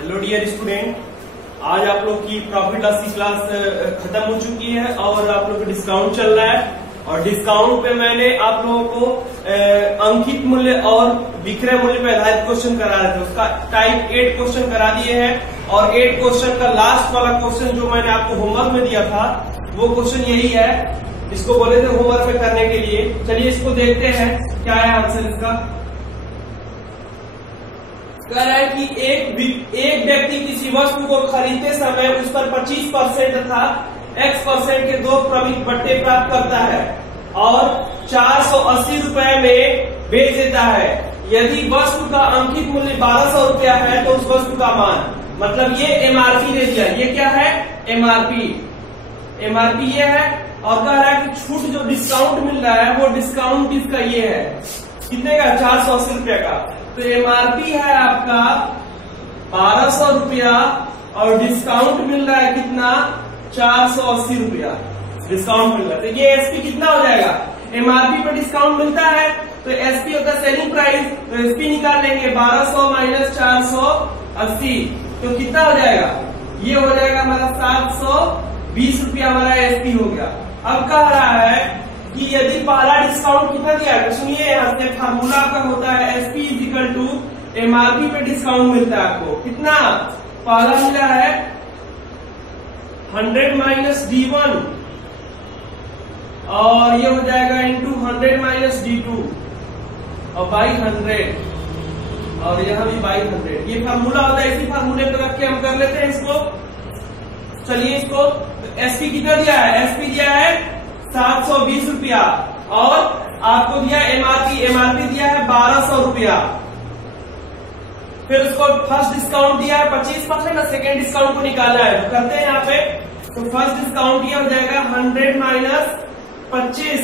Hello dear student, आज आप लोग की प्रॉफिट लॉस की क्लास खत्म हो चुकी है और आप लोग का डिस्काउंट चल रहा है। और डिस्काउंट पे मैंने आप लोगों को अंकित मूल्य और विक्रय मूल्य पे आधारित क्वेश्चन करा रहे थे। उसका टाइप 8 क्वेश्चन करा दिए हैं और 8 क्वेश्चन का लास्ट वाला क्वेश्चन जो मैंने आपको होमवर्क में दिया था वो क्वेश्चन यही है। इसको बोले थे होमवर्क में करने के लिए। चलिए इसको देखते हैं क्या है आंसर इसका। कह रहा है कि एक व्यक्ति किसी वस्तु को खरीदते समय उस पर 25% तथा X% के 2 क्रमिक बट्टे प्राप्त करता है और 480 रुपए में बेच देता है। यदि वस्तु का अंकित मूल्य 1200 रुपया है तो उस वस्तु का मान, मतलब ये एमआरपी दे दिया। ये क्या है? एमआरपी ये है। और कह रहा है कि छूट जो डिस्काउंट मिल रहा है वो डिस्काउंट इसका ये है, कितने का? 480 रुपया का। तो एमआरपी है आपका 1200 रुपया और डिस्काउंट मिल रहा है कितना? 480 रुपया डिस्काउंट मिल रहा है। तो ये एसपी कितना हो जाएगा? एमआरपी पर डिस्काउंट मिलता है तो एसपी होता है सेलिंग प्राइस, तो एसपी निकाल लेंगे 1200 माइनस 480 तो कितना हो जाएगा? ये हो जाएगा हमारा 720 रुपया हमारा एसपी हो गया। अब कह रहा है कि यदि पहला डिस्काउंट कितना दिया है तो सुनिए, यहाँ से फार्मूला का होता है एसपी इक्वल टू एमआरपी पे डिस्काउंट मिलता है आपको कितना? पहला मिला है 100 माइनस D1 और ये हो जाएगा इंटू 100 माइनस D2 और बाई 100 और यहाँ भी बाई 100। ये फार्मूला होता है, इसी फार्मूले पे रख के हम कर लेते हैं इसको। चलिए इसको एसपी कितना दिया है? एसपी दिया है 720 रुपया और आपको दिया एमआरपी दिया है 1200 रुपया। फिर उसको फर्स्ट डिस्काउंट दिया है 25% और सेकेंड डिस्काउंट को निकालना है। तो करते हैं यहाँ पे। तो फर्स्ट डिस्काउंट ये हो जाएगा 100 माइनस 25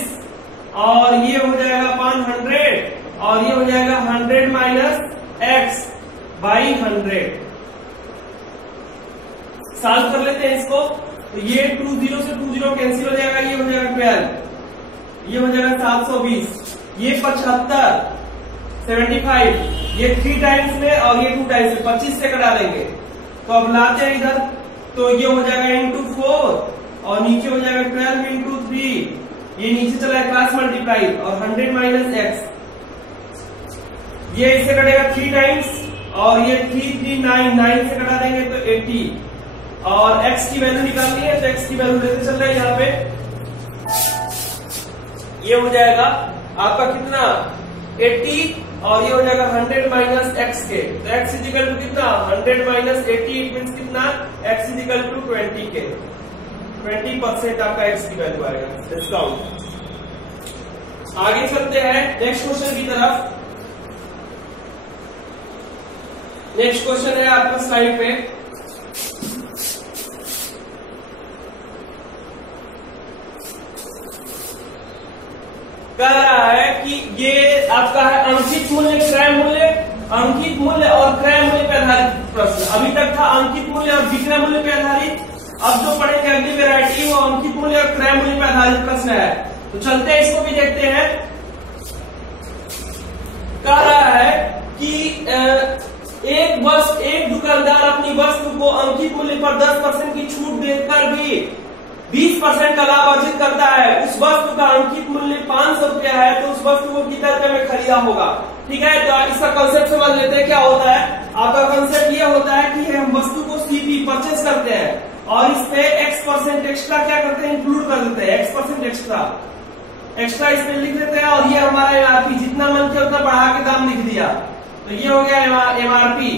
और ये हो जाएगा 100 और ये हो जाएगा 100 माइनस x बाई 100। सॉल्व कर लेते हैं इसको। तो ये 20 से 20 कैंसिल हो जाएगा, ये हो जाएगा 12, ये हो जाएगा 720, ये 75, 75, ये 3 टाइम्स में और ये 2 टाइम्स में 25 से कटा देंगे। तो अब लाते हैं इधर, तो ये हो जाएगा इंटू 4 और नीचे हो जाएगा 12 इंटू 3, ये नीचे चला है क्रॉस मल्टीप्लाई और 100 माइनस x, ये इससे कटेगा 3 टाइम्स और ये 3 3 9 से कटा देंगे तो 80 और x की वैल्यू निकालनी है तो x की वैल्यू लेते चल रहे हैं यहाँ पे। ये हो जाएगा आपका कितना? 80 और ये हो जाएगा 100 माइनस x के। तो x इजिकल टू कितना? 100 माइनस 80 इट मीन्स कितना? x इजिकल टू 20 के। 20% आपका x की वैल्यू आएगा डिस्काउंट। आगे चलते हैं नेक्स्ट क्वेश्चन की तरफ। नेक्स्ट क्वेश्चन है आपका स्लाइड पे। कह रहा है कि ये आपका है अंकित मूल्य क्रय मूल्य, अंकित मूल्य और क्रय मूल्य पे आधारित प्रश्न। अभी तक था अंकित मूल्य और विक्रय मूल्य पे आधारित। अब जो पढ़ेंगे अगली वैरायटी वो अंकित मूल्य और क्रय मूल्य पे आधारित प्रश्न है। तो चलते हैं इसको भी देखते हैं। कह रहा है कि एक दुकानदार अपनी वस्तु को अंकित मूल्य पर 10% की छूट देकर भी 20% का लाभ अर्जित करता है। उस वस्तु का अंकित मूल्य 500 रुपया है तो उस वस्तु को कितने रुपए में खरीदा होगा? ठीक है, तो इसका कंसेप्ट समझ लेते हैं। क्या होता है आपका कंसेप्ट? ये होता है कि हम वस्तु को सीपी परचेस करते हैं और इस पे X% एक्स्ट्रा क्या करते हैं? इंक्लूड कर देते हैं। X% एक्स्ट्रा इसमें लिख देते हैं और ये हमारा एमआरपी, जितना मन किया उतना बढ़ा के दाम लिख दिया तो ये हो गया एमआरपी।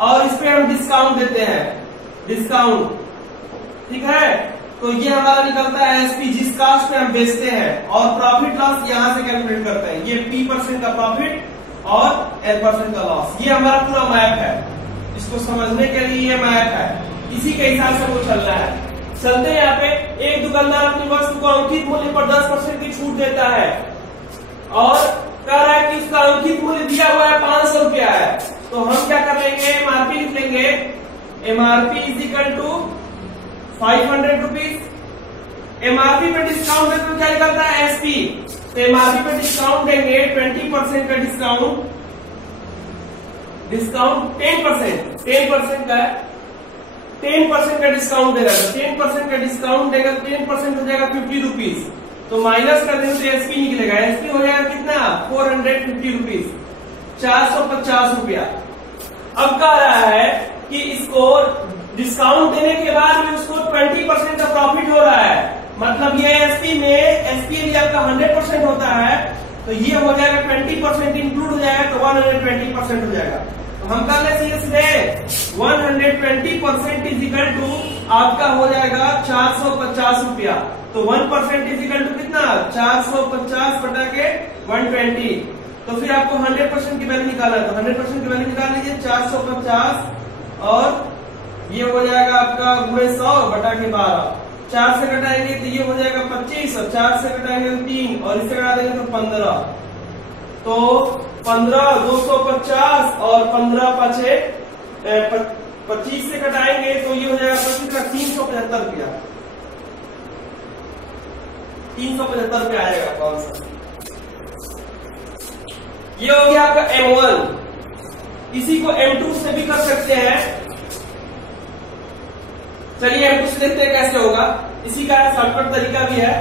और इस पे हम डिस्काउंट देते हैं, डिस्काउंट। ठीक है, तो ये हमारा निकलता है एसपी, जिस कास्ट पे हम बेचते हैं। और प्रॉफिट लॉस यहाँ से कैलकुलेट करते हैं। ये P% का प्रॉफिट और L% का लॉस। ये हमारा पूरा मैप है। इसको समझने के लिए ये मैप है, इसी के हिसाब से वो चल रहा है। चलते हैं यहाँ पे। एक दुकानदार अपनी वस्तु को अंकित मूल्य पर 10% की छूट देता है और कह रहा है कि उसका अंकित मूल्य दिया हुआ है 500 रुपया है। तो हम क्या कर लेंगे? एमआरपी लिख लेंगे। MRP is equal to 500 rupees. MRP पे डिस्काउंट देते तो क्या करता है? एसपी। तो एमआरपी पे डिस्काउंट देंगे 20% का डिस्काउंट डिस्काउंट 10% का है, 10% का डिस्काउंट देगा, तो 10% का डिस्काउंट देगा, 10% हो जाएगा 50 रुपीज, तो माइनस कर देंगे तो एसपी निकलेगा, एसपी हो जाएगा कितना 450 रुपीज, 450 रुपया। अब कह रहा है कि इसको डिस्काउंट देने के बाद भी उसको 20% का प्रॉफिट हो रहा है, मतलब ये एसपी में एसपी यदि आपका 100% होता है तो ये हो जाएगा 20% इंक्लूड हो जाएगा तो 120% हो जाएगा। तो हम कर ले सीधे 120% इज इक्वल टू आपका हो जाएगा 450 रुपया, तो 1% इज इक्वल टू कितना 450 बटा के 120, तो फिर आपको 100% की वैल्यू निकालना है, तो 100% की वैल्यू निकाल लीजिए 450 और ये हो जाएगा आपका 100 बटा के 12, 4 से घटाएंगे तो ये हो जाएगा 25 और 4 से घटाएंगे तो 3 और इससे घटा देंगे तो 15, तो 15 250 और 15 पाछे 25 से घटाएंगे तो ये हो जाएगा 25 का 375 रुपया, 375 रुपया आएगा कौन सा। ये हो गया आपका M1, इसी को M2 से भी कर सकते हैं। चलिए M2 से देखते हैं कैसे होगा, इसी का शॉर्टकट तरीका भी है,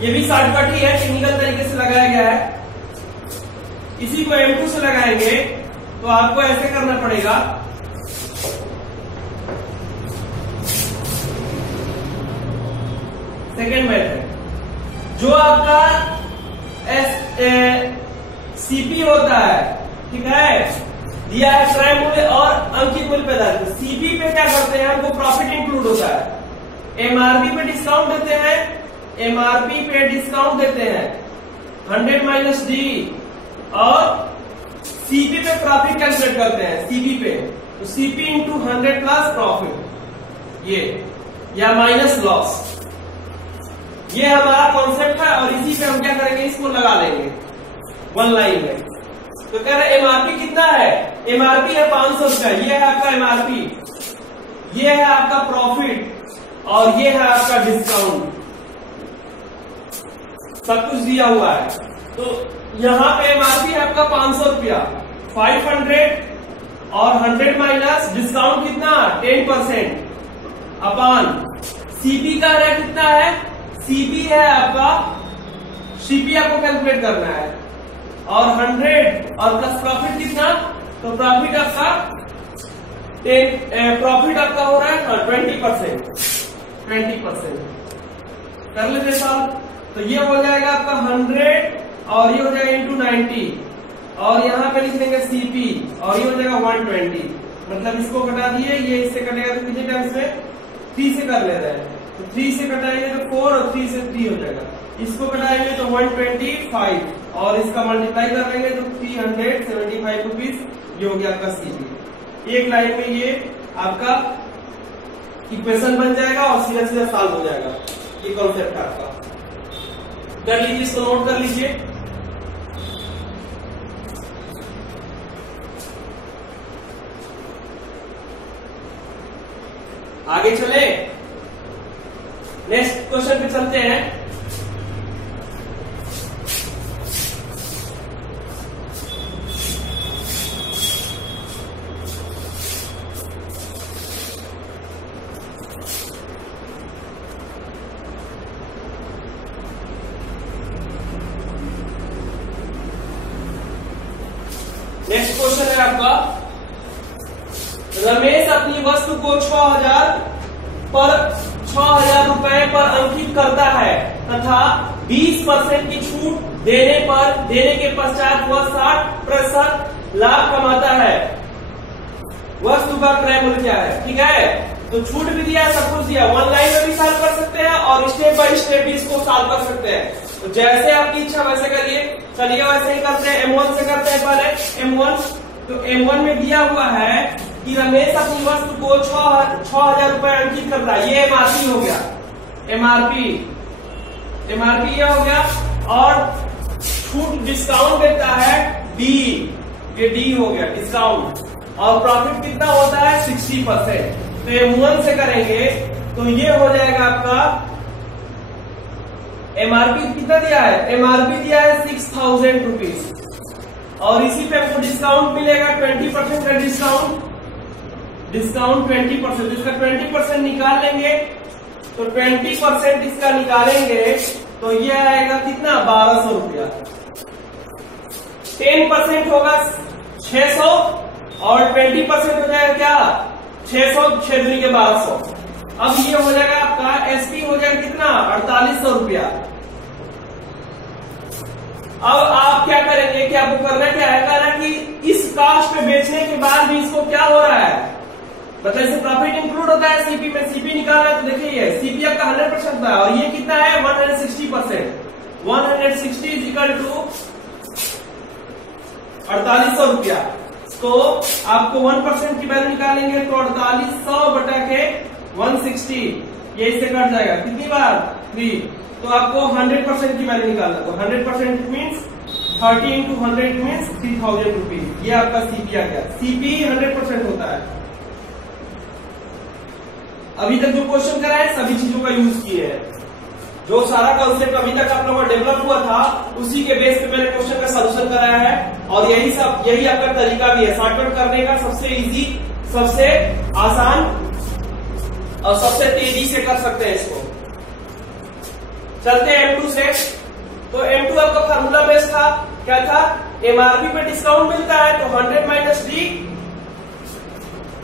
ये भी शॉर्टकट ही है, टेक्निकल तरीके से लगाया गया है। इसी को M2 से लगाएंगे तो आपको ऐसे करना पड़ेगा, सेकेंड मेथड, जो आपका सीपी होता है, ठीक है, दिया है क्रय मूल्य और अंकित मूल्य पैदा, तो सीपी पे क्या करते हैं, हमको प्रॉफिट इंक्लूड होता है, एमआरपी पे डिस्काउंट देते हैं, एमआरपी पे डिस्काउंट देते हैं 100 माइनस डी, और सीपी पे प्रॉफिट कैलकुलेट करते हैं, सीपी पे तो सीपी इंटू 100 प्लस प्रॉफिट, ये या माइनस लॉस, ये हमारा कॉन्सेप्ट है। और इसी पे हम क्या करेंगे, इसको लगा लेंगे वन लाइन में। तो कह रहे एमआरपी कितना है, एमआरपी है 500 रुपया, ये है आपका एमआरपी, ये है आपका प्रॉफिट और ये है आपका डिस्काउंट, सब कुछ दिया हुआ है। तो यहां पे एमआरपी है आपका 500 रुपया, 500 और 100 माइनस डिस्काउंट कितना 10% अपॉन सीपी का है कितना है, सीपी है आपका, सीपी आपको कैलकुलेट करना है, और 100 और प्लस प्रॉफिट कितना, तो प्रॉफिट आपका प्रॉफिट आपका हो रहा है 20% कर लेते साल, तो ये हो जाएगा आपका 100 और ये हो जाएगा इंटू 90 और यहाँ पे लिख देंगे सीपी और ये हो जाएगा 120, मतलब इसको घटा दिए, ये इससे कटेगा तो कितने टाइम्स में 3 से कर ले रहे हैं, तो 3 से कटाएंगे तो 4 और 3 से 3 हो जाएगा, इसको कटाएंगे तो 125 और इसका मल्टीप्लाई कर लेंगे तो 375 रुपीज, ये हो गया आपका सीपी। एक लाइन में ये आपका इक्वेशन बन जाएगा और सीधा सीधा सॉल्व हो जाएगा, ये कॉन्सेप्ट आपका कर लीजिए, इसको नोट कर लीजिए। आगे चले, नेक्स्ट क्वेश्चन पे चलते हैं। नेक्स्ट क्वेश्चन है आपका, रमेश अपनी वस्तु को 6,000 रुपए पर अंकित करता है तथा 20% की छूट देने के पश्चात वह 60% लाभ कमाता है, वस्तु का क्रय मूल्य क्या है। ठीक है, तो छूट भी दिया, सब कुछ दिया, वन लाइन में भी सॉल्व कर सकते हैं और स्टेप बाय स्टेप भी इसको सॉल्व कर सकते हैं, तो जैसे आपकी इच्छा वैसे करिए। चलिए वैसे ही करते हैं, M1 से करते हैं पहले M1। तो M1 में दिया हुआ है कि रमेश अपनी वस्तु को 6,000 रुपए अंकित कर रहा है, ये एमआरपी हो गया, एमआरपी ये हो गया, और छूट डिस्काउंट देता है D, ये D हो गया डिस्काउंट, और प्रॉफिट कितना होता है 60%। तो M1 से करेंगे तो ये हो जाएगा आपका, एमआरपी कितना दिया है, एमआरपी दिया है 6,000 रुपीज, और इसी पे हमको डिस्काउंट मिलेगा 20% का डिस्काउंट 20%, इसका 20% निकाल लेंगे तो 20% इसका निकालेंगे तो ये आएगा कितना 1200 रुपया। 10% होगा 600 और 20% हो जाएगा क्या 600, 6 दूनी के 1200। अब ये हो जाएगा आपका एसपी हो जाएगा कितना 4800 रुपया। अब आप क्या करेंगे कि आपको करना क्या है, कह रहा है कि इस कास्ट पे बेचने के बाद भी इसको क्या हो रहा है, मतलब इससे प्रॉफिट इंक्लूड होता है सीपी में। सीपी निकालना है तो देखिए सीपी आपका 100% था और ये कितना है 160%। 160 इज इक्वल टू 4800 रुपया। तो आपको 1% की वैल्यू निकालेंगे तो 4800 बटा के 160 ये इससे कट जाएगा कितनी बार 3। तो आपको 100% की वैल्यू निकालना, तो 100% मीन्स 30 into 100 मीन्स 3000 रुपीज। ये आपका सीपी आ गया। सीपी 100% होता है। अभी तक जो क्वेश्चन करा है सभी चीजों का यूज किए हैं। जो सारा कॉन्सेप्ट अभी तक आप लोगों का डेवलप हुआ था उसी के बेस पे मैंने क्वेश्चन का सॉल्यूशन कराया है। और यही आपका तरीका भी है शॉर्टकट करने का, सबसे इजी, सबसे आसान और सबसे तेजी से कर सकते हैं इसको। चलते हैं M2 से। तो M2 आपका फार्मूला बेस था, क्या था, एमआरपी पे डिस्काउंट मिलता है तो 100 माइनस D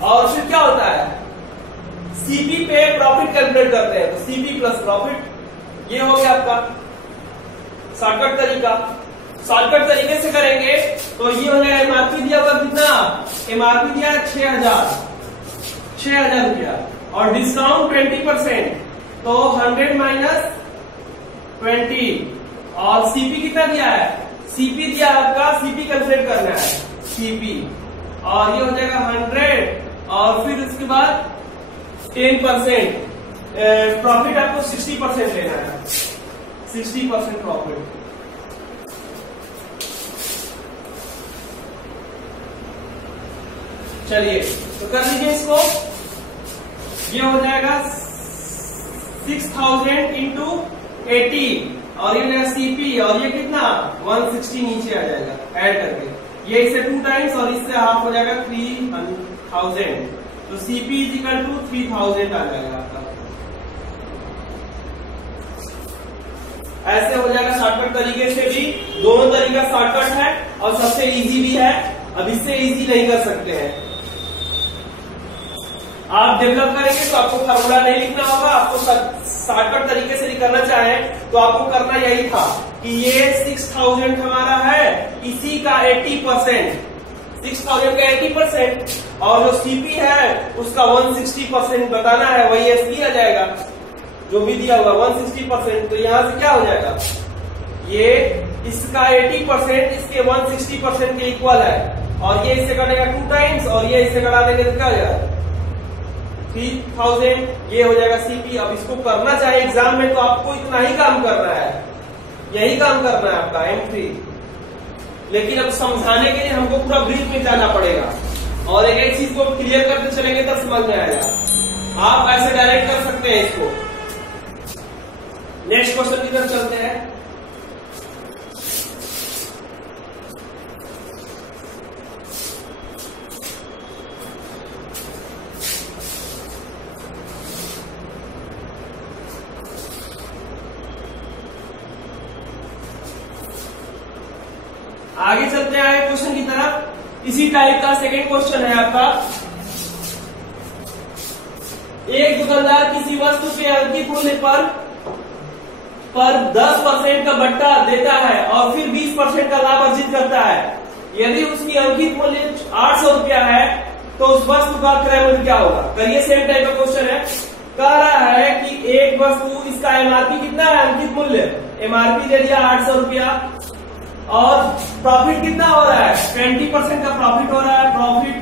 और फिर क्या होता है सीपी पे प्रॉफिट कैलकुलेट करते हैं तो सीपी प्लस प्रॉफिट। ये हो गया आपका शॉर्टकट तरीका। शॉर्टकट तरीके से करेंगे तो ये हो जाएगा एमआरपी दिया हुआ कितना, एमआरपी दिया 6000 रुपया और डिस्काउंट 20% तो 100 माइनस 20 और सीपी कितना दिया है, सीपी दिया आपका, सीपी कैलकुलेट करना है सीपी और ये हो जाएगा 100 और फिर उसके बाद 10% प्रॉफिट आपको 60% लेना है, 60% प्रॉफिट। चलिए तो कर लीजिए इसको। ये हो जाएगा 6000 इंटू 80 और ये लेगा सीपी और ये कितना 160 नीचे आ जाएगा ऐड करके। ये इसे 2 टाइम्स और इससे हाफ हो जाएगा 3000 तो सीपी इज इक्वल टू 3000 आ जाएगा आपका। ऐसे हो जाएगा शॉर्टकट तरीके से भी। दोनों तरीका शॉर्टकट है और सबसे इजी भी है। अब इससे इजी नहीं कर सकते हैं। आप डेवलप करेंगे तो आपको फार्मूला नहीं लिखना होगा। आपको शॉर्टकट तरीके से करना चाहे तो आपको करना यही था कि ये 6000 हमारा है, इसी का 80%, 6000 का 80% और जो सीपी है उसका 160% बताना है, वही एसपी आ जाएगा जो भी दिया होगा 160%। तो यहां से क्या हो जाएगा, ये इसका 80% इसके 160% के इक्वल है और ये इससे कटेगा 2 टाइम्स और ये इससे कटा देंगे तो क्या हो जाएगा 3000। ये हो जाएगा सीपी। अब इसको करना चाहे एग्जाम में तो आपको इतना ही काम करना है, यही काम करना है आपका M3। लेकिन अब समझाने के लिए हमको पूरा ब्रीफ में जाना पड़ेगा और एक एक चीज को क्लियर करते चलेंगे तब समझ में आएगा। आप ऐसे डायरेक्ट कर सकते हैं इसको। नेक्स्ट क्वेश्चन की तरफ चलते हैं। आगे चलते हैं क्वेश्चन की तरफ। इसी टाइप का सेकंड क्वेश्चन है आपका। एक दुकानदार किसी वस्तु के अंकित मूल्य पर 10% का बट्टा देता है और फिर 20% का लाभ अर्जित करता है। यदि उसकी अंकित मूल्य 800 रुपया है तो उस वस्तु का क्रय मूल्य क्या होगा। करिए सेम टाइप का क्वेश्चन है। कह रहा है कि एक वस्तु, इसका एमआरपी कितना है, अंकित मूल्य एमआरपी दे दिया 800 रुपया और प्रॉफिट कितना हो रहा है 20% का प्रॉफिट हो रहा है, प्रॉफिट।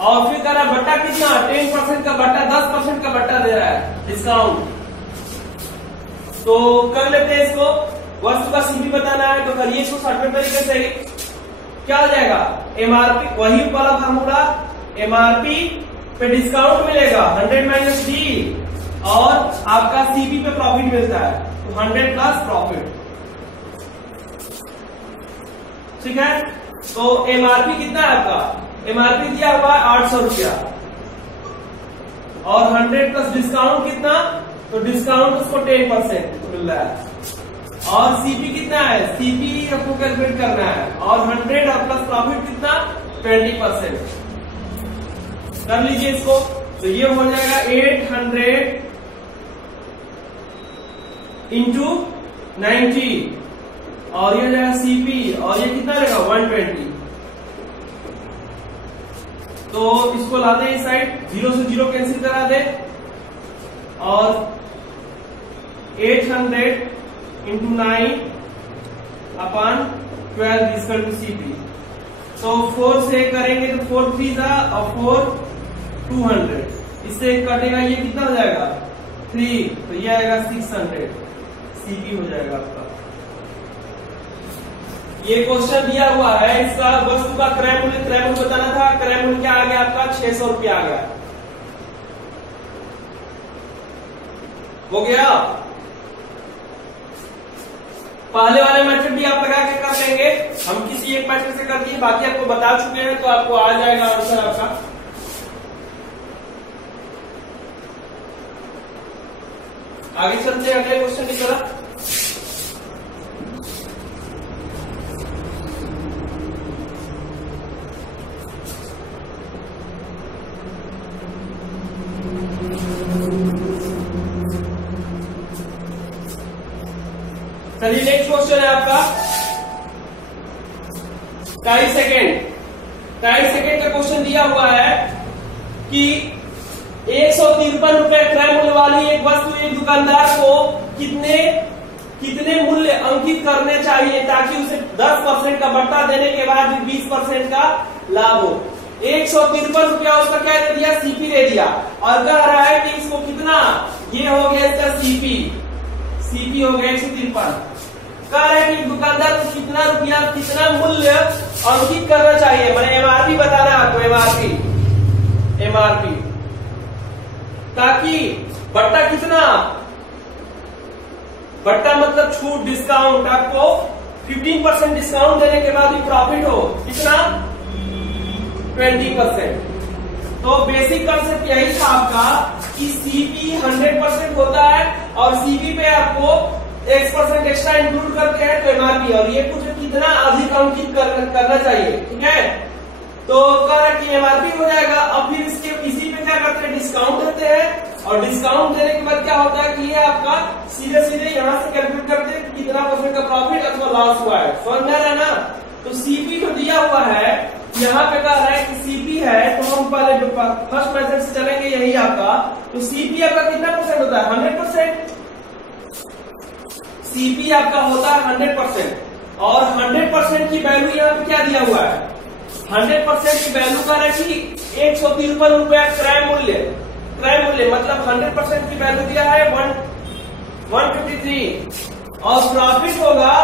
और फिर कह रहा है बट्टा कितना 10% का बट्टा, 10% का बट्टा दे रहा है डिस्काउंट। तो कर लेते हैं इसको। वस्तु का सीपी बताना है तो करिए इसको शॉर्टकट तरीके से। क्या हो जाएगा एमआरपी, वही वाला फार्मूला, एमआरपी पे डिस्काउंट मिलेगा 100 माइनस D और आपका सीपी पे प्रॉफिट मिलता है तो 100 प्लस प्रॉफिट। ठीक है। तो एमआरपी कितना है आपका, एमआरपी दिया हुआ है 800 रुपया और 100 प्लस डिस्काउंट कितना, तो डिस्काउंट उसको 10% मिल रहा है। और सीपी कितना है, सीपी आपको कैलकुलेट करना है और 100 और प्लस प्रॉफिट कितना 20% कर लीजिए इसको। तो ये हो जाएगा 800 इंटू 90 और ये जाएगा सीपी और ये कितना रहेगा 120। तो इसको ला दे इस साइड, 0 से 0 कैंसिल करा दे और 800 into 9 upon 12 equal to CP. तो 4 से करेंगे तो 4 3 और 4 200, इससे कटेगा ये कितना हो जाएगा 3, तो ये आएगा 600 सीपी हो जाएगा आपका। ये क्वेश्चन दिया हुआ है, इसका वस्तु का क्रय मूल्य बताना था। क्रय मूल्य क्या आ गया आपका 600 रुपया आ गया, हो गया। पहले वाले मेथड भी आप लगा के कर लेंगे, हम किसी एक मेथड से कर दिए, बाकी आपको बता चुके हैं तो आपको आ जाएगा आंसर आपका। आगे चलते हैं अगले क्वेश्चन की तरफ। चलिए नेक्स्ट क्वेश्चन है आपका 2.5 सेकेंड का क्वेश्चन दिया हुआ है कि 153 रुपए क्रय मूल्य वाली एक वस्तु एक दुकानदार को कितने मूल्य अंकित करने चाहिए ताकि उसे 10% का बट्टा देने के बाद 20% का लाभ हो। 153 रुपया उसका क्या दे दिया, सीपी दे दिया और कह रहा है कि इसको कितना, ये हो गया इसका सीपी हो गया 153। कह रहा है कि दुकानदार को कितना रुपया कितना मूल्य अंकित करना चाहिए, मैंने एमआरपी बताना है आपको, एमआरपी ताकि बट्टा कितना, बट्टा मतलब छूट डिस्काउंट, आपको 15% डिस्काउंट देने के बाद भी प्रॉफिट हो कितना 20%। तो बेसिक कंसेप्ट यही था आपका कि सीपी 100% होता है और सीपी पे आपको X% एक्स्ट्रा इंक्लूड करके है तो एमआरपी, और ये कुछ कितना अधिक अंकित करना चाहिए, ठीक है। तो कह रहा है कि एमआरपी हो जाएगा। अब फिर इसी पे क्या करते हैं, डिस्काउंट देते हैं और डिस्काउंट देने के बाद क्या होता है कि ये आपका सीधे यहाँ से कैलकुलेट करते हैं कि कितना % का प्रॉफिट अथवा लॉस हुआ है, समझ में आ रहा है ना। तो सीपी जो दिया हुआ है यहाँ पे कह रहा है कि सीपी है, तो हम पहले जो फर्स्ट मेथड से चलेंगे यही आपका। तो सीपी आपका कितना % होता है 100%, सीपी आपका होता है 100% और 100% की वैल्यू यहाँ पे क्या दिया हुआ है, 100% की वैल्यू कह रहा है कि 153 रुपया क्रय मूल्य मतलब 100% की वैल्यू दिया है 153 और प्रॉफिट होगा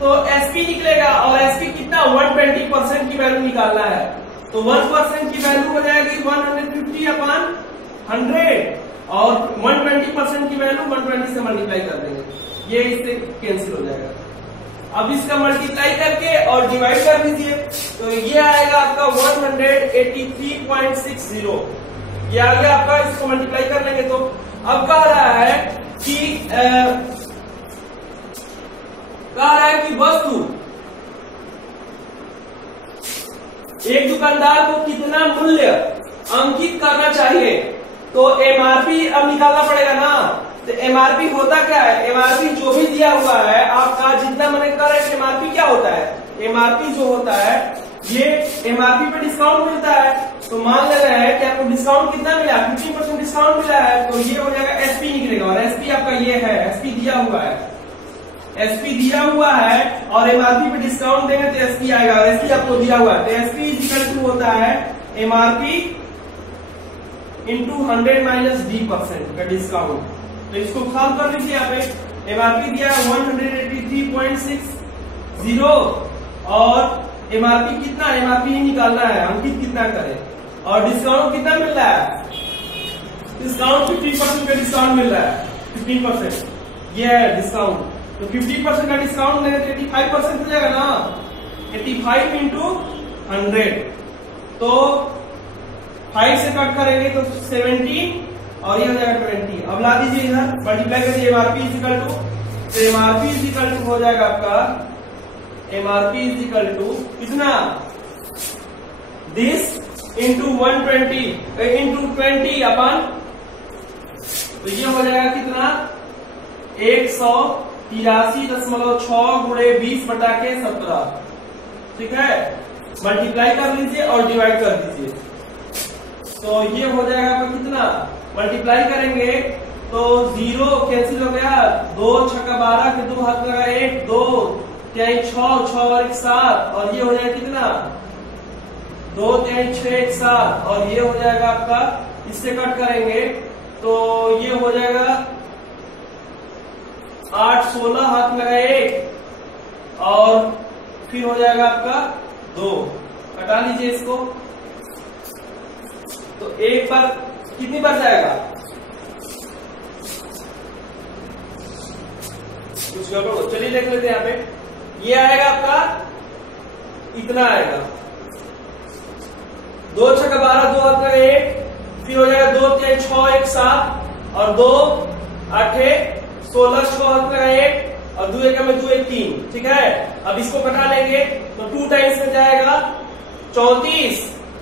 तो एसपी निकलेगा और एसपी कितना 120% की वैल्यू निकालना है। तो 1% की वैल्यू हो जाएगी 150 अपॉन 100 और 120% की वैल्यू 120 से मल्टीप्लाई कर देंगे, ये इससे कैंसिल हो जाएगा। अब इसका मल्टीप्लाई करके और डिवाइड कर दीजिए तो ये आएगा आपका 183.60, ये आ गया आपका। इसको मल्टीप्लाई कर लेंगे तो अब कह रहा है कि वस्तु एक दुकानदार को कितना मूल्य अंकित करना चाहिए, तो एमआरपी अब निकालना पड़ेगा ना। तो एमआरपी होता क्या है, एमआरपी जो भी दिया हुआ है आपका जितना मैंने कह रहा है, एमआरपी क्या होता है, एमआरपी जो होता है ये एमआरपी पे डिस्काउंट मिलता है। तो मान ले रहे हैं कि आपको डिस्काउंट कितना मिला, 15% डिस्काउंट मिला है, तो ये हो जाएगा एसपी निकलेगा और एसपी आपका ये है, एसपी दिया हुआ है, एसपी दिया हुआ है और एमआरपी पे डिस्काउंट देंगे तो एसपी आएगा और एसपी आपको दिया हुआ है। तो एसपी इक्वल टू होता है एमआरपी इंटू 100 माइनस D% का डिस्काउंट। तो इसको सॉल्व कर लीजिए यहाँ पे, एमआरपी दिया है 183.60 और एमआरपी कितना, एमआरपी ही निकालना है, अंकित कितना करें और डिस्काउंट कितना मिल रहा है, डिस्काउंट 50% का डिस्काउंट मिल रहा है, 15% ये है डिस्काउंट। तो 50% का डिस्काउंट लेंगे तो 85% हो जाएगा ना। 85 इंटू 100, तो 5 से कट करेंगे तो 17 और ये हो जाएगा 20। अब ला दीजिए इधर, मल्टीप्लाई करिए एमआरपी इजिकल टू, तो एमआरपी इजिकल टू हो जाएगा आपका, एमआरपी इजिकल टू कितना, दिस इंटू 120 इंटू 20 अपन, तो ये हो जाएगा कितना 183.6 गुणे 20/17, ठीक है। मल्टीप्लाई कर लीजिए और डिवाइड कर दीजिए, तो ये हो जाएगा आपका कितना, मल्टीप्लाई करेंगे तो 0 कैंसिल हो गया, 2 छक्का 12 के 2 हाथ लगा 1 2 3 6 6 और 1 7, और ये हो जाएगा कितना 2 3 6 1 7, और ये हो जाएगा आपका, इससे कट करेंगे तो ये हो जाएगा 8 16 हाथ लगा 1 और फिर हो जाएगा आपका 2, हटा लीजिए इसको, तो एक बार कितनी बार जाएगा, कुछ गड़बड़ हो, चलिए देख लेते हैं यहाँ पे। ये आएगा आपका इतना आएगा, 2 छक्का 12 2 हाथ लगा 1, फिर हो जाएगा 2 3 6 1 7 और 2 8 16 6 हाथ लगा 1 और 2 1 में 2 1 3, ठीक है। अब इसको कटा लेंगे तो 2 टाइम्स में जाएगा 34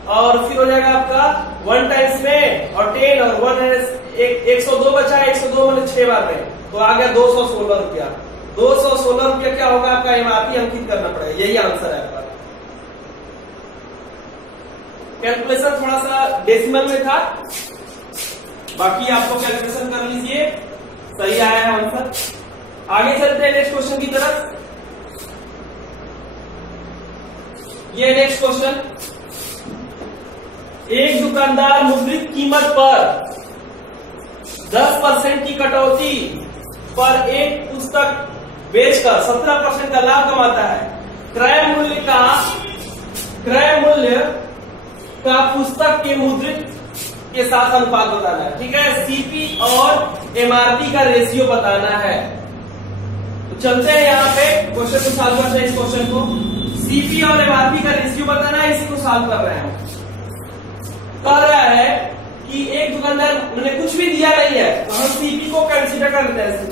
और फिर हो जाएगा आपका 1 टाइम्स में और 10 और 102 बचा है, 102 मतलब 6 बार में, तो आ गया 216 रुपया। 216 रुपया क्या होगा आपका, एमआरपी अंकित करना पड़ेगा, यही आंसर है आपका। कैलकुलेशन थोड़ा सा डेसिमल में था, बाकी आपको कैलकुलेशन कर लीजिए, सही आया है आंसर। आगे चलते हैं नेक्स्ट क्वेश्चन की तरफ। ये नेक्स्ट क्वेश्चन, एक दुकानदार मुद्रित कीमत पर 10% की कटौती पर एक पुस्तक बेचकर 17% का लाभ कमाता है। क्रय मूल्य का पुस्तक के मुद्रित के साथ अनुपात बताना है, ठीक है। सीपी और एमआरपी का रेशियो बताना है, तो चलते हैं यहाँ पे क्वेश्चन को सॉल्व करते हैं। इस क्वेश्चन को सीपी और एमआरपी का रेशियो बताना है, इसी को सॉल्व कर रहे हैं। कह रहा है कि एक दुकानदार, मैंने कुछ भी दिया नहीं है तो हम सीपी को कंसीडर कर लेते हैं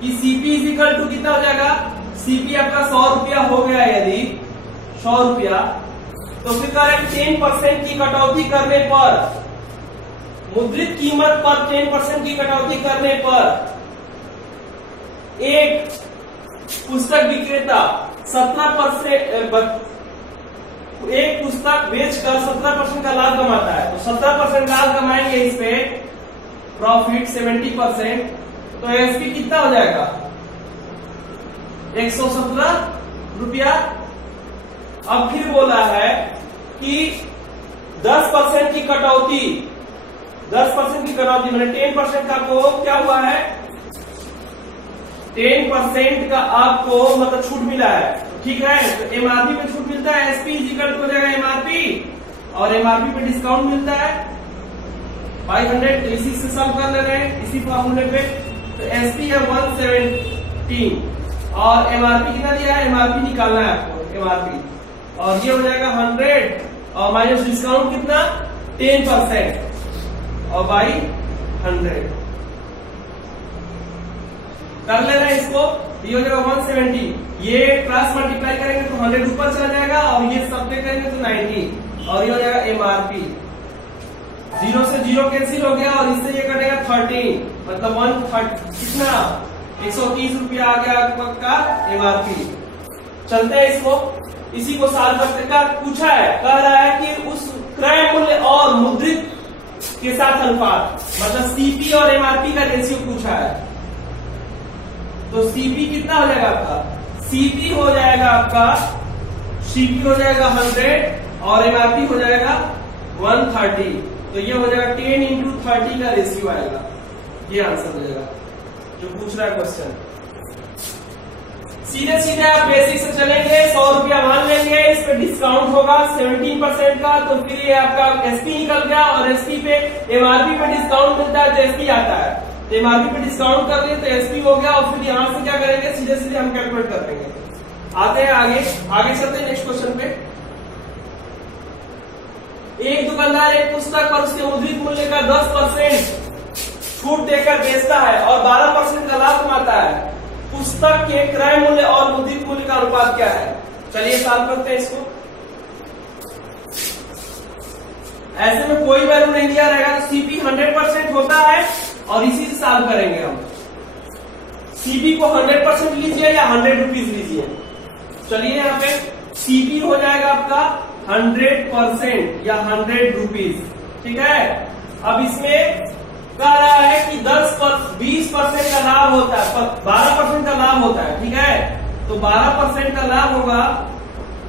कि सीपी इज इक्वल टू कितना हो जाएगा, सीपी आपका 100 रुपया हो गया, यदि 100 रुपया, तो फिर कह रहे हैं 10% की कटौती करने पर, मुद्रित कीमत पर 10% की कटौती करने पर एक पुस्तक विक्रेता 17%, एक पुस्तक बेचकर 17% का लाभ कमाता है। तो 17% लाभ कमाएंगे, इस पे प्रॉफिट 70%, तो एसपी कितना हो जाएगा 117 रुपया। अब फिर बोला है कि 10% की कटौती, 10% की कटौती मैंने 10% का आपको क्या हुआ है, 10% का आपको मतलब छूट मिला है, ठीक है। तो एमआरपी पे छूट मिलता है, एसपी इक्वल हो जाएगा एमआरपी, और एमआरपी पे डिस्काउंट मिलता है 500, तो इसी से सम कर ले रहे हैं इसी फॉर्मूले पे। तो एसपी है 117 और एमआरपी कितना दिया है, एमआरपी निकालना है आपको, एमआरपी, और ये हो जाएगा 100 और माइनस डिस्काउंट कितना 10% और बाई 100 कर ले रहे हैं इसको। ये हो जाएगा 170, ये क्रॉस मल्टीप्लाई करेंगे तो 100 ऊपर चला जाएगा और ये सब पे करेंगे तो 90, और ये हो जाएगा एमआरपी। 0 से 0 कैंसिल हो गया और इससे ये कटेगा 13, मतलब 130 कितना 130 रुपया आ गया आपका एमआरपी। चलते हैं इसको, इसी को सॉल्व करते का पूछा है, कह रहा है कि उस क्रय मूल्य और मुद्रित के साथ अनुपात, मतलब सीपी और एमआरपी का रेशियो पूछा है। तो सीपी कितना हो जाएगा आपका, सीपी हो जाएगा आपका, सीपी हो जाएगा 100 और एमआरपी हो जाएगा 130, तो ये हो जाएगा 10 into 30 का रेशियो आएगा, ये आंसर हो जाएगा जो पूछ रहा है क्वेश्चन। सीधे सीधे आप बेसिक से चलेंगे, 100 रुपया मान लेंगे, इस पे डिस्काउंट होगा 17% का, तो फिर ये आपका एसपी निकल गया, और एसपी पे एमआरपी पे डिस्काउंट मिलता है तो एसपी आता है, तो एमआरपी पे डिस्काउंट कर दिए तो एसपी हो गया, और फिर यहां से क्या करेंगे, सीधे सीधे हम कैलकुलेट कर देंगे। आते हैं आगे चलते हैं नेक्स्ट क्वेश्चन पे। एक दुकानदार एक पुस्तक पर उसके मुद्रित मूल्य का 10% छूट देकर बेचता है और 12% का लाभ कमाता है। पुस्तक के क्रय मूल्य और मुद्रित मूल्य का अनुपात क्या है? चलिए सॉल्व करते हैं इसको। ऐसे में कोई वैल्यू नहीं दिया रहेगा तो सीपी 100% होता है और इसी से सॉल्व करेंगे हम। सीपी को 100% लीजिए या 100 रुपीज लीजिए। चलिए यहाँ पे सीपी हो जाएगा आपका 100% या 100 रुपीज, ठीक है। अब इसमें कह रहा है कि 20% का लाभ होता है, 12% का लाभ होता है, ठीक है। तो 12% का लाभ होगा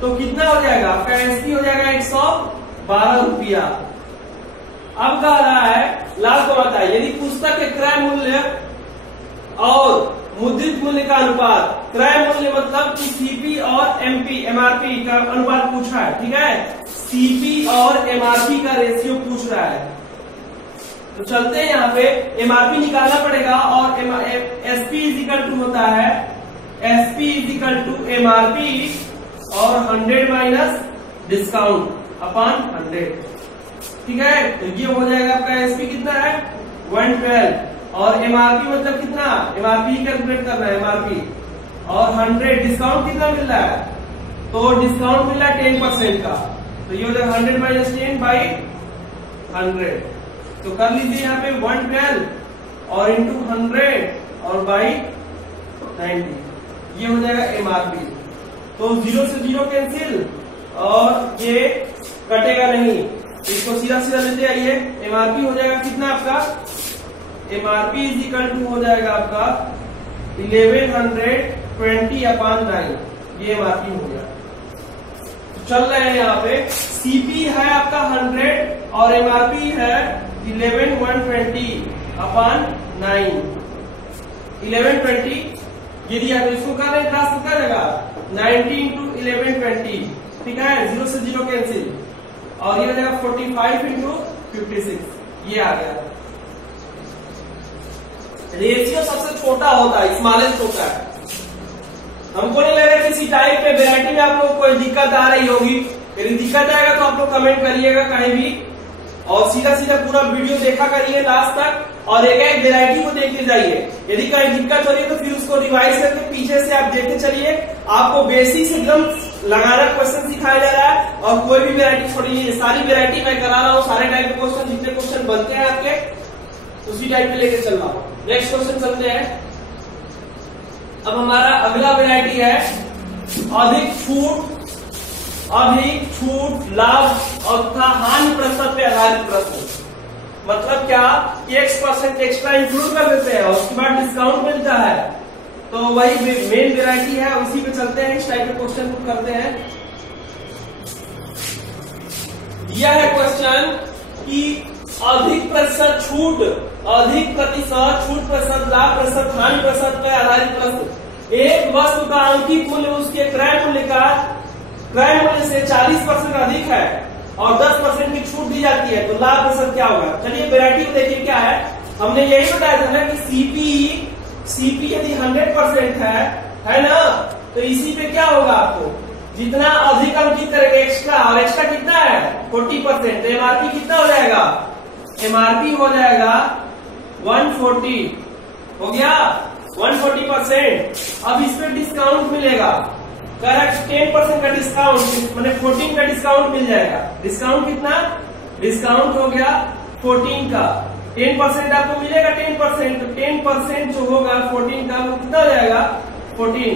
तो कितना हो जाएगा आपका? एसपी हो जाएगा 112 रुपया। अब कह रहा है लाभ कमाता है यदि पुस्तक के क्रय मूल्य और मुद्रित मूल्य का अनुपात, क्रय मूल्य मतलब कि सीपी और एमआरपी का अनुपात पूछा है, ठीक है। सीपी और एमआरपी का रेशियो पूछ रहा है। तो चलते हैं यहाँ पे एमआरपी निकालना पड़ेगा और एसपी इज इक्वल टू होता है SP is equal to MRP और 100 माइनस डिस्काउंट अपॉन 100, ठीक है। तो ये हो जाएगा आपका एसपी कितना है 112 और एमआरपी मतलब कितना, एमआरपी कैलकुलेट करना है एमआरपी और 100 डिस्काउंट कितना मिल रहा है? तो डिस्काउंट मिल रहा है 10% का। तो ये हो जाएगा 100 माइनस 10 बाई 100। तो कर लीजिए यहाँ पे 112 और इंटू 100 और बाई 90, ये हो जाएगा एमआरपी। तो 0 से 0 कैंसिल और ये कटेगा नहीं, इसको सीधा सीधा लेते आइए। एमआरपी हो जाएगा कितना आपका? एमआरपी इज इक्वल टू हो जाएगा आपका 1120 अपॉन 9, ये एमआरपी हो गया। चल रहे हैं यहाँ पे सीपी है आपका 100 और एमआरपी है 1120 अपॉन 9। 1120 ये दिया तो इसको कर रहे क्लास कर देगा 90 इंटू 1120, ठीक है। 0 से 0 कैंसिल और ये हो जाएगा 45 इंटू 56, ये आ गया। रेशियो सबसे छोटा होता है, स्मॉलेस्ट होता है। हमको नहीं लग रहा किसी टाइप के वैरायटी में आप लोग कोई दिक्कत आ रही होगी। यदि दिक्कत आएगा तो आप लोग कमेंट करिएगा कहीं भी और सीधा सीधा पूरा वीडियो देखा करिए लास्ट तक और एक एक वैरायटी को देखते जाइए। यदि कहीं दिक्कत हो रही है तो फिर उसको रिवाइज करके पीछे से आप देखते चलिए। आपको बेसिक से एकदम लगाना क्वेश्चन सिखाया जा रहा है और कोई भी वैरायटी छोड़िए, सारी वैरायटी मैं करा रहा हूँ। सारे टाइप के क्वेश्चन जितने क्वेश्चन बनते हैं आपके उसी टाइप में लेके चल रहा हूँ। नेक्स्ट क्वेश्चन चलते हैं। अब हमारा अगला वैरायटी है अधिक छूट लाभ और तथा हानि प्रतिशत पे आधारित प्रश्न। मतलब क्या कि X% एक्स्ट्रा इंक्लूड कर देते हैं और उसके बाद डिस्काउंट मिलता है। तो वही मेन वैरायटी है, उसी पे चलते हैं। इस टाइप के क्वेश्चन को करते हैं। दिया है क्वेश्चन कि अधिक प्रतिशत छूट प्रतिशत लाभ प्रतिशत हानि प्रतिशत पर आधारित प्रश्न। एक वस्तु का अंकित मूल्य उसके क्रय मूल्य से 40% अधिक है और 10% की छूट दी जाती है तो लाभ प्रतिशत क्या होगा? चलिए वैरायटी को देखिए क्या है। हमने यही बताया था ना कि सीपी यदि 100% है ना, तो इसी पे क्या होगा आपको जितना अधिक अंकित करेंगे एक्स्ट्रा, और एक्स्ट्रा कितना है 40%, तो एमआरपी कितना हो जाएगा? एमआरपी हो जाएगा 140, हो गया 140%। अब इस पे डिस्काउंट मिलेगा, करेक्ट 10% का डिस्काउंट, मैंने 14 का डिस्काउंट मिल जाएगा। डिस्काउंट कितना? डिस्काउंट हो गया 14 का, 10% आपको मिलेगा 10%, तो 10% जो होगा 14 का वो कितना हो जाएगा 14,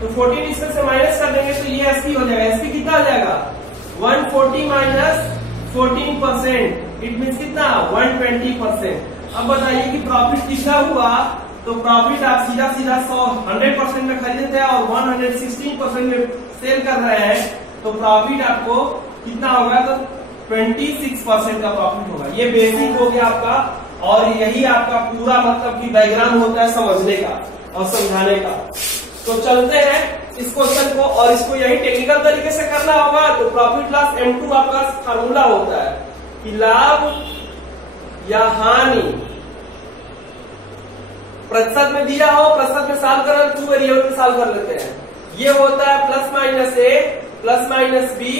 तो 14 इसमें से माइनस कर देंगे तो ये एसपी हो जाएगा। एसपी कितना हो जाएगा 140 माइनस 14%, इट मीन्स कितना 120%। अब बताइए कि प्रॉफिट कितना हुआ? तो प्रॉफिट आप सीधा 100% में खरीदते हैं और 116% में सेल कर रहे हैं, तो प्रॉफिट आपको कितना होगा? तो 26% का प्रॉफिट होगा। ये बेसिक हो गया आपका, और यही आपका पूरा मतलब कि डायग्राम होता है समझने का और समझाने का। तो चलते हैं इस क्वेश्चन को, और इसको यही टेक्निकल तरीके से करना होगा। तो प्रॉफिट लॉस M2 आपका फार्मूला होता है कि लाभ या हानि प्रतिशत में दिया हो, प्रतिशत में सॉल्व कर 2 वेरिएबल में सॉल्व कर लेते हैं। ये होता है प्लस माइनस ए प्लस माइनस बी,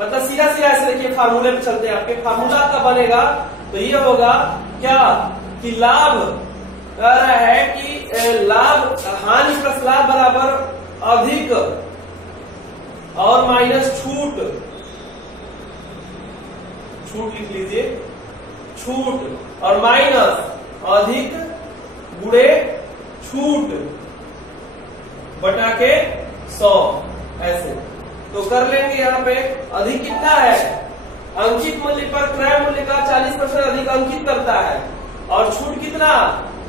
मतलब सीधा सीधा ऐसे देखिए फार्मूले पे चलते हैं। आपके फार्मूला का बनेगा तो ये होगा क्या कि लाभ कह रहा है कि लाभ हानि प्लस लाभ बराबर अधिक और माइनस छूट, छूट लिख लीजिए, छूट और माइनस अधिक गुणे छूट बटा के 100 ऐसे। तो कर लेंगे यहाँ पे अधिक कितना है, अंकित मूल्य पर क्रय मूल्य का 40% अधिक अंकित करता है और छूट कितना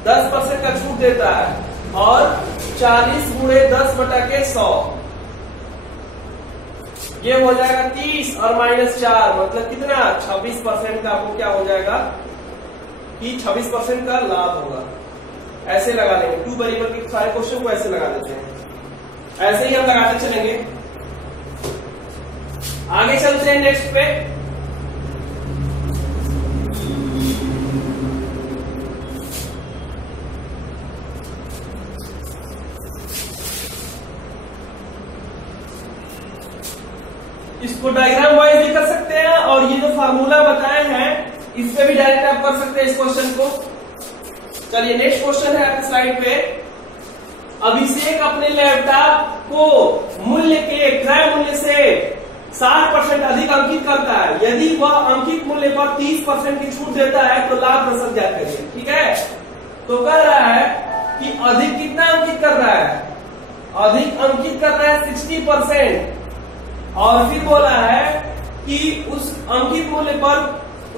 10% का छूट देता है और 40 गुणे 10 बटा के 100 ये हो जाएगा 30 और माइनस 4 मतलब कितना 26% का आपको क्या हो जाएगा कि 26% का लाभ होगा। ऐसे लगा लेंगे, टू वेरिएबल के सारे क्वेश्चन को ऐसे लगा देते हैं, ऐसे ही हम लगाते चलेंगे। आगे चलते हैं नेक्स्ट पे। इसको डायग्राम वाइज भी कर सकते हैं और ये जो फार्मूला बताए हैं इस पे भी डायरेक्ट आप कर सकते हैं इस क्वेश्चन को। चलिए नेक्स्ट क्वेश्चन है आपकी स्लाइड पे। अभिषेक अपने लैपटॉप को मूल्य के क्रय मूल्य से 60% अधिक अंकित करता है। यदि वह अंकित मूल्य पर 30% की छूट देता है तो लाभ प्रतिशत ज्ञात करिए। ठीक है, तो कह रहा है कि अधिक कितना अंकित कर रहा है, अधिक अंकित कर रहा है 60% और फिर बोला है कि उस अंकित मूल्य पर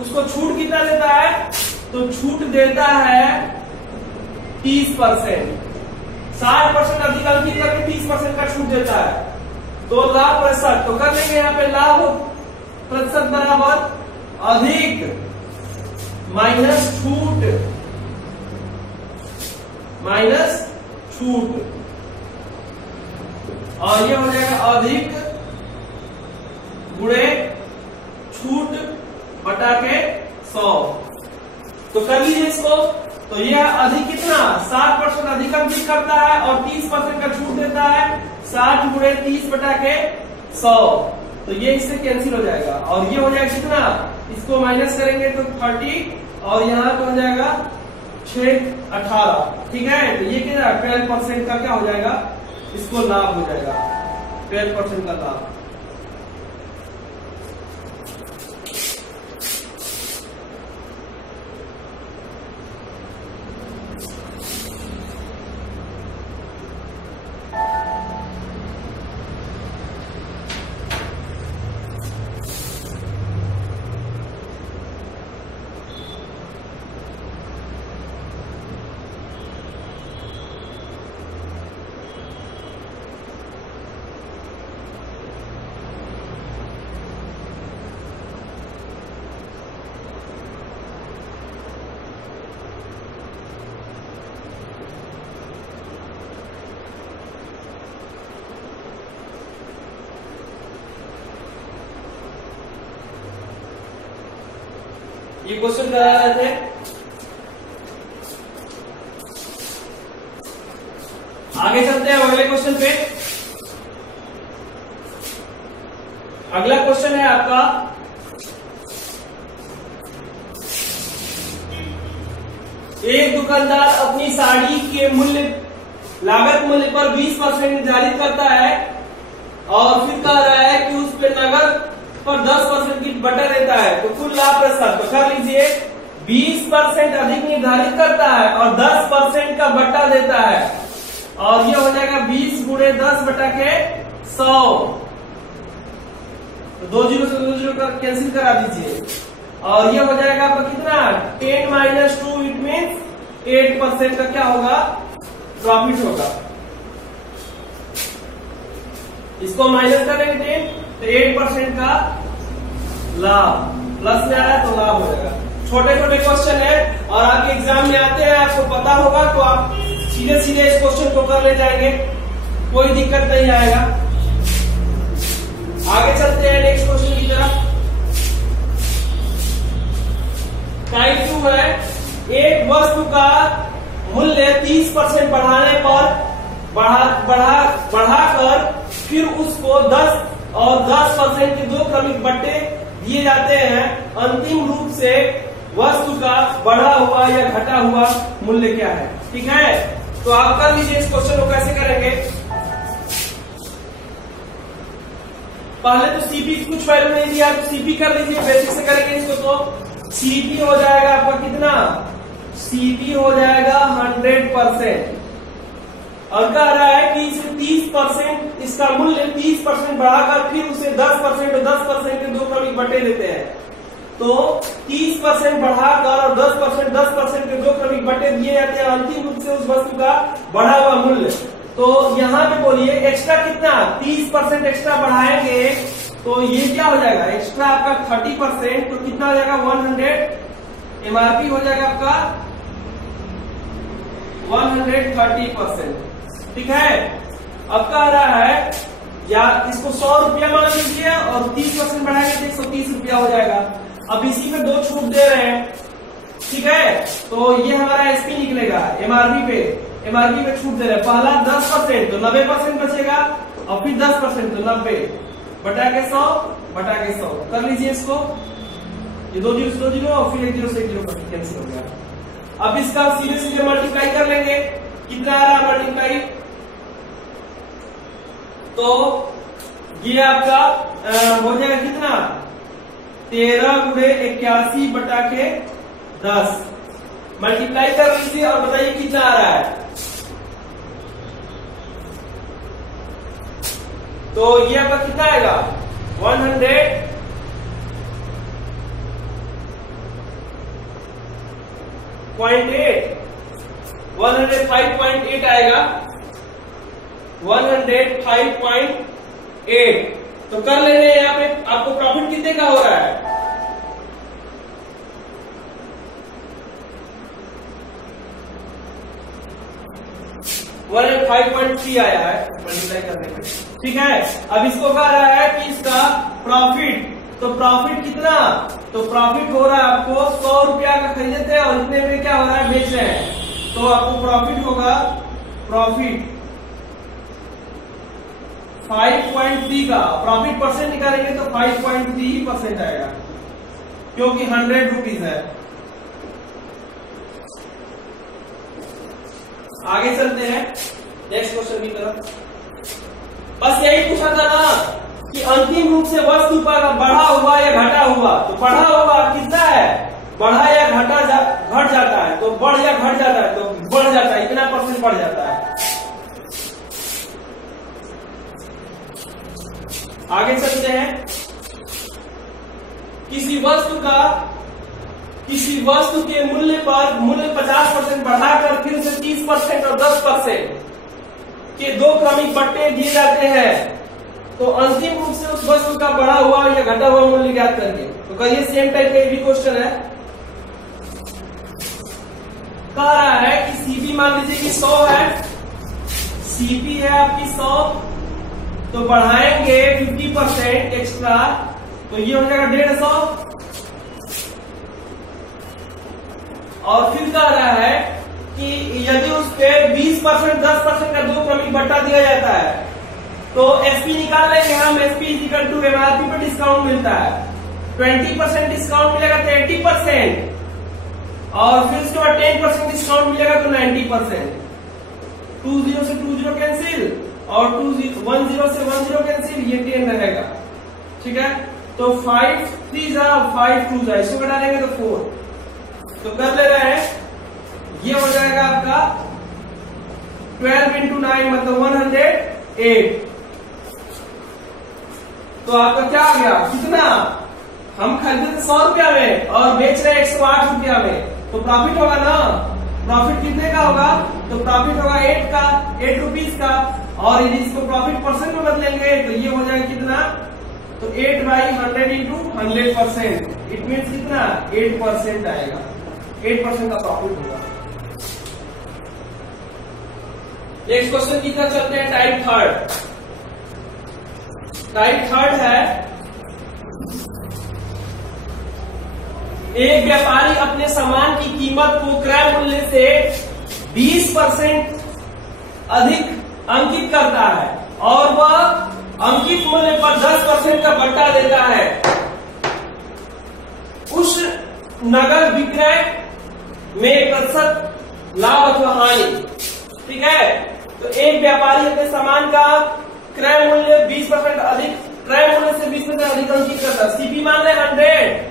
उसको छूट कितना देता है, तो छूट देता है 30%। 60% अधिक अंकित करके 30% का छूट देता है तो लाभ प्रतिशत। तो कर लेंगे यहाँ पे लाभ प्रतिशत बराबर अधिक माइनस छूट, माइनस छूट और ये हो जाएगा अधिक गुणे छूट बटा के 100। तो कर लीजिए इसको। तो यह अधिक कितना 60% अधिक अंकित करता है और 30% का छूट देता है, 60 गुणे 30 बटा के 100। तो ये इससे कैंसिल हो जाएगा और ये हो जाएगा कितना, इसको माइनस करेंगे तो 30 और यहाँ पे हो जाएगा 6 18। ठीक है, तो ये कितना 12% का क्या हो जाएगा, इसको लाभ हो जाएगा 12% का लाभ। ये क्वेश्चन करा रहे थे। आगे चलते हैं अगले क्वेश्चन पे। अगला क्वेश्चन है आपका एक दुकानदार अपनी साड़ी के मूल्य लागत मूल्य पर 20% निर्धारित करता है और फिर कह रहा है कि उस पर नगद पर 10% की बटा देता है तो कुल लाभ प्रतिशत। तो कर लीजिए 20% अधिक निर्धारित करता है और 10% का बटा देता है और ये हो जाएगा 20 गुणे 10 बटा के 100। तो 2 जीरो से 2 जीरो कर कैंसिल करा दीजिए और ये हो जाएगा आपका कितना 10 माइनस 2 इट मीन्स 8% का क्या होगा, प्रॉफिट होगा। इसको माइनस करेंगे 10 तो 8% का लाभ, प्लस में आ रहा है तो लाभ हो जाएगा। छोटे छोटे क्वेश्चन है और आपके एग्जाम में आते हैं, आपको पता होगा तो आप सीधे सीधे इस क्वेश्चन को कर ले जाएंगे, कोई दिक्कत नहीं आएगा। आगे चलते हैं नेक्स्ट क्वेश्चन की तरफ। टाइप 2 है एक वस्तु का मूल्य 30% बढ़ाने पर बढ़ाकर फिर उसको 10 और 10% के 2 क्रमिक बट्टे दिए जाते हैं। अंतिम रूप से वस्तु का बढ़ा हुआ या घटा हुआ मूल्य क्या है। ठीक है, तो आप कर लीजिए इस क्वेश्चन को। कैसे करेंगे, पहले तो सीपी कुछ वैल्यू नहीं दिया तो सीपी कर लीजिए, बेसिक से करेंगे इसको। तो सीपी हो जाएगा आपका कितना, सीपी हो जाएगा 100%। और कह रहा है कि इसे 30%, इसका मूल्य 30% बढ़ाकर फिर उसे 10% और 10% के 2 क्रमिक बट्टे देते हैं। तो 30% बढ़ाकर और 10% के 2 क्रमिक बट्टे दिए जाते हैं अंतिम रूप से उस वस्तु का बढ़ा हुआ मूल्य। तो यहाँ पे बोलिए एक्स्ट्रा कितना, 30% एक्स्ट्रा बढ़ाएंगे तो ये क्या हो जाएगा, एक्स्ट्रा आपका 30%, तो कितना हो जाएगा 100। एमआरपी हो जाएगा आपका 130%। ठीक है, अब कह रहा है या इसको 100 रुपया मान लीजिए और 30% बढ़ाएंगे तो 130 रुपया हो जाएगा। अब इसी में 2 छूट दे रहे हैं। ठीक है, तो ये हमारा एसपी निकलेगा। एमआरपी पे छूट दे रहे हैं। पहला 10% तो 90% बचेगा और फिर 10% तो 90 बटा के 100 बटा के 100 कर लीजिए इसको। ये 2 0 से 2 0 और फिर 1 0 से 1 0 कैंसिल हो गया। अब इसका सीधे सीधे मल्टीप्लाई कर लेंगे। कितना आ रहा मल्टीप्लाई, तो ये आपका हो जाएगा कितना, 13 गुणे 81 बटा के 10। मल्टीप्लाई कर लीजिए और बताइए कितना आ रहा है। तो ये आपका कितना आएगा 105.8 आएगा, 105.8। तो कर ले रहे हैं यहाँ पे। आपको प्रॉफिट कितने का हो रहा है, 105.3 आया है मल्टीप्लाई करने पे। ठीक है, अब इसको कह रहा है कि इसका प्रॉफिट, तो प्रॉफिट कितना, तो प्रॉफिट हो रहा है आपको 100 रुपया का खरीदे थे और इतने में क्या हो रहा है बेच रहे हैं, तो आपको प्रॉफिट होगा, प्रॉफिट 5.3 का प्रॉफिट परसेंट निकालेंगे तो 5.3% आएगा क्योंकि 100 रुपीज है। आगे चलते हैं नेक्स्ट क्वेश्चन की तरफ। बस यही पूछा था ना कि अंतिम रूप से वस्तु पर बढ़ा हुआ या घटा हुआ, तो बढ़ा हुआ कितना है, बढ़ा या घट जाता है, तो बढ़ या घट जाता है, तो बढ़ जाता है, इतना परसेंट बढ़ जाता है। आगे चलते हैं। किसी वस्तु के मूल्य पर मूल्य 50% बढ़ाकर फिर से 30% और 10% के 2 क्रमिक बट्टे दिए जाते हैं, तो अंतिम रूप से उस वस्तु का बढ़ा हुआ या घटा हुआ मूल्य ज्ञात करके। तो कहिए सेम टाइप का ये भी क्वेश्चन है। कह रहा है कि सीपी मान लीजिए कि 100 है, सीपी है आपकी 100, तो बढ़ाएंगे 50% एक्स्ट्रा, तो ये हो जाएगा 150। और फिर कह रहा है कि यदि उस पे 20% 10% का 2 क्रमिक बट्टा दिया जाता है तो एसपी निकाल लेंगे हम। एसपी इक्वल टू एमआरपी पर डिस्काउंट मिलता है, 20% डिस्काउंट मिलेगा तो 80%, और फिर उसके बाद 10% डिस्काउंट मिलेगा तो 90%। 20 से 20 कैंसिल और 10 से 10 कैंसिल, ये 10 रहेगा। ठीक है, तो 5 3 5 2 इसको घटा देंगे तो 4, तो कर ले रहे हैं। ये हो जाएगा आपका 12 into 9 मतलब 108। तो आपका क्या आ गया, कितना, हम खरीदे थे 100 रुपया में और बेच रहे 108 रुपया में, तो प्रॉफिट होगा ना। प्रॉफिट कितने का होगा, तो प्रॉफिट होगा 8 रुपीज का, और यदि इसको प्रॉफिट परसेंट में बदलेंगे तो ये हो जाएगा कितना, तो 8/100 into 100%, इट मीन्स कितना 8% आएगा, 8% का प्रॉफिट होगा। नेक्स्ट क्वेश्चन की तरफ चलते हैं। टाइप थर्ड है, एक व्यापारी अपने सामान की कीमत को क्रय मूल्य से 20% अधिक अंकित करता है और वह अंकित मूल्य पर 10% का बट्टा देता है उस नगद विक्रय में प्रतिशत लाभ अथवा हानि। ठीक है, तो एक व्यापारी अपने सामान का क्रय मूल्य 20% अधिक, क्रय मूल्य से 20% अधिक अंकित करता है। सीपी मान लें 100,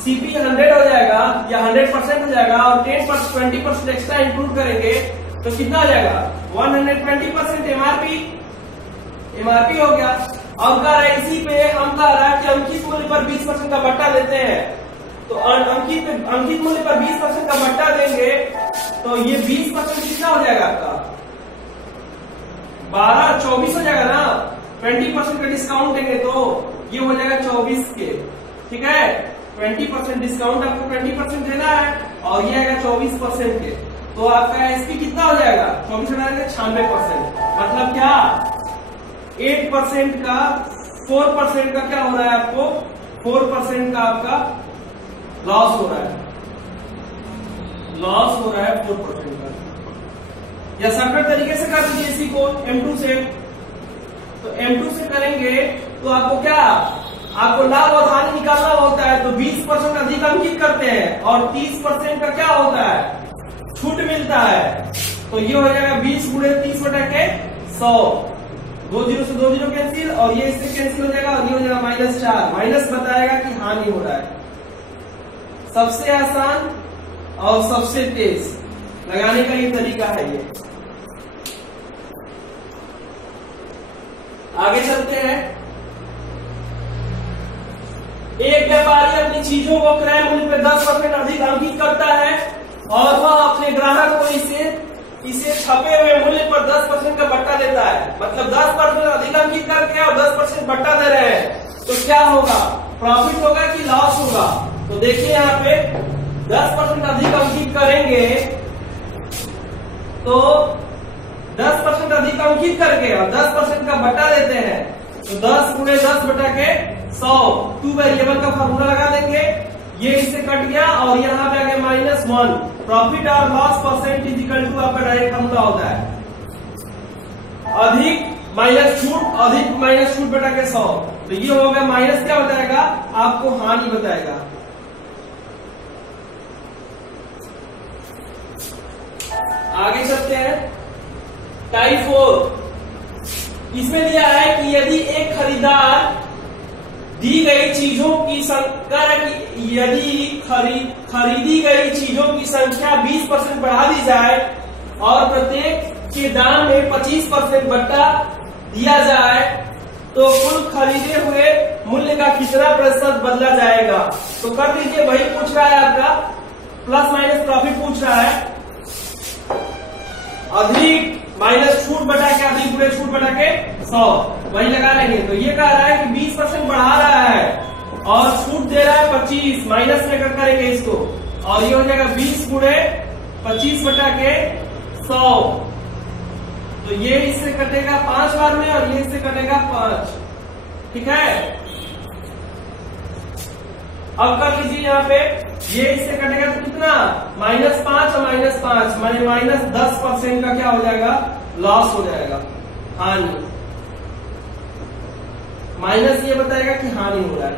सीपी 100 हो जाएगा या 100% हो जाएगा और 20% एक्स्ट्रा इंक्लूड करेंगे तो कितना हो जाएगा 120% एमआरपी हो गया। और कह रहा है इसी पे हम कह रहा है कि अंकित मूल्य पर 20% का बट्टा देते हैं, तो अंकित मूल्य पर 20% का बट्टा देंगे तो ये 20% कितना हो जाएगा आपका 24 हो जाएगा ना। 20% का डिस्काउंट देंगे तो ये हो जाएगा 24 के। ठीक है, 20% डिस्काउंट आपको 20% देना है और ये आएगा 24% के, तो आपका एसपी कितना हो जाएगा 24 96%। मतलब क्या 8% का 4% का क्या हो रहा है आपको 4% का आपका लॉस हो रहा है, 4% का। या शॉर्टकट तरीके से कर दीजिए इसी को M2 से, तो M2 से करेंगे तो आपको क्या आपको लाभ और हानि निकालना होता है, तो 20% अधिक अंकित करते हैं और 30% का क्या होता है छूट मिलता है, तो ये हो जाएगा 20 गुणे 30 बटा के 100, 2 0 से 2 0 कैंसिल और ये इससे कैंसिल हो जाएगा और ये हो जाएगा -4, माइनस बताएगा कि हानि हो रहा है। सबसे आसान और सबसे तेज लगाने का ये तरीका है। ये आगे चलते हैं। एक व्यापारी अपनी चीजों को क्रय मूल्य पर 10% अधिक अंकित करता है और वह अपने ग्राहक को इसे छपे हुए मूल्य पर 10% का बट्टा देता है। मतलब 10% अधिक अंकित करके और 10% बट्टा दे रहे हैं, तो क्या होगा प्रॉफिट होगा कि लॉस होगा। तो देखिए यहाँ पे 10% अधिक अंकित करेंगे तो 10% अधिक अंकित करके और 10% का बट्टा देते हैं, तो 10 गुणे 10 बटा के 100, 2 वेरिएबल का फॉर्मूला लगा देंगे, ये इससे कट गया और यहाँ पे आ गया -1। प्रॉफिट और loss percent is equal to आपका डायरेक्ट फॉर्मूला होता है अधिक माइनस छूट बटा के 100, तो ये होगा माइनस क्या बताएगा आपको हानि बताएगा। आगे चलते हैं। टाइप 4 इसमें दिया है कि यदि एक खरीदार दी गई चीजों की खरीदी गई चीजों की संख्या 20% बढ़ा दी जाए और प्रत्येक के दाम में 25% बट्टा दिया जाए तो कुल खरीदे हुए मूल्य का कितना प्रतिशत बदला जाएगा। तो कर दीजिए, वही पूछ रहा है आपका प्लस माइनस प्रॉफिट पूछ रहा है। अधिक माइनस छूट बटा के अधिक गुणे छूट बटा के 100 वही लगा लेंगे। तो ये कह रहा है कि 20% बढ़ा रहा है और छूट दे रहा है 25, माइनस में करेंगे इसको और ये हो जाएगा 20 गुणे 25 बटा के 100, तो ये इससे कटेगा 5 बार में और ये इससे कटेगा 5। ठीक है, अब कर लीजिए यहाँ पे ये इससे कटेगा तो कितना -5 और -5 माने -10% का क्या हो जाएगा लॉस हो जाएगा, हानि। माइनस ये बताएगा कि हानि हो रहा है।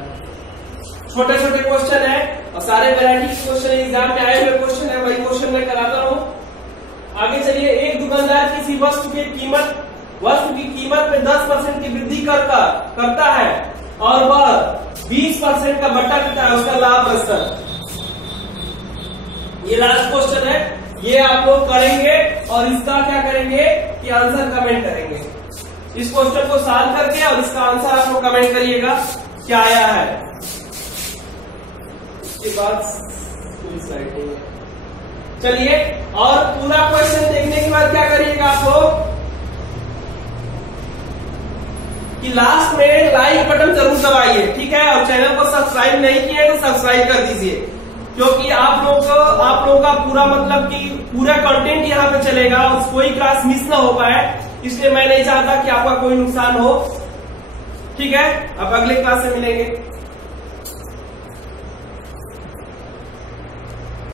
छोटे छोटे क्वेश्चन है और सारे वैरायटी क्वेश्चन एग्जाम में आए हुए क्वेश्चन है, वही क्वेश्चन मैं कराता हूँ। आगे चलिए। एक दुकानदार किसी वस्तु की कीमत में 10% की वृद्धि करता है और वह 20% का बट्टा देता है, उसका लाभ प्रतिशत। ये लास्ट क्वेश्चन है, ये आप लोग करेंगे और इसका क्या करेंगे कि आंसर कमेंट करेंगे। इस क्वेश्चन को सॉल्व करके और इसका आंसर आप लोग कमेंट करिएगा क्या आया है। इसके बाद कोई स्लाइड नहीं है। चलिए, और पूरा क्वेश्चन देखने के बाद क्या करिएगा आप लोग कि लास्ट में लाइक बटन जरूर दबाइए। ठीक है, और चैनल को सब्सक्राइब नहीं किया तो सब्सक्राइब कर दीजिए, क्योंकि आप लोगों का पूरा मतलब कि पूरा कंटेंट यहाँ पे चलेगा और कोई क्लास मिस ना हो पाए, इसलिए मैं नहीं चाहता कि आपका कोई नुकसान हो। ठीक है, अब अगले क्लास में मिलेंगे।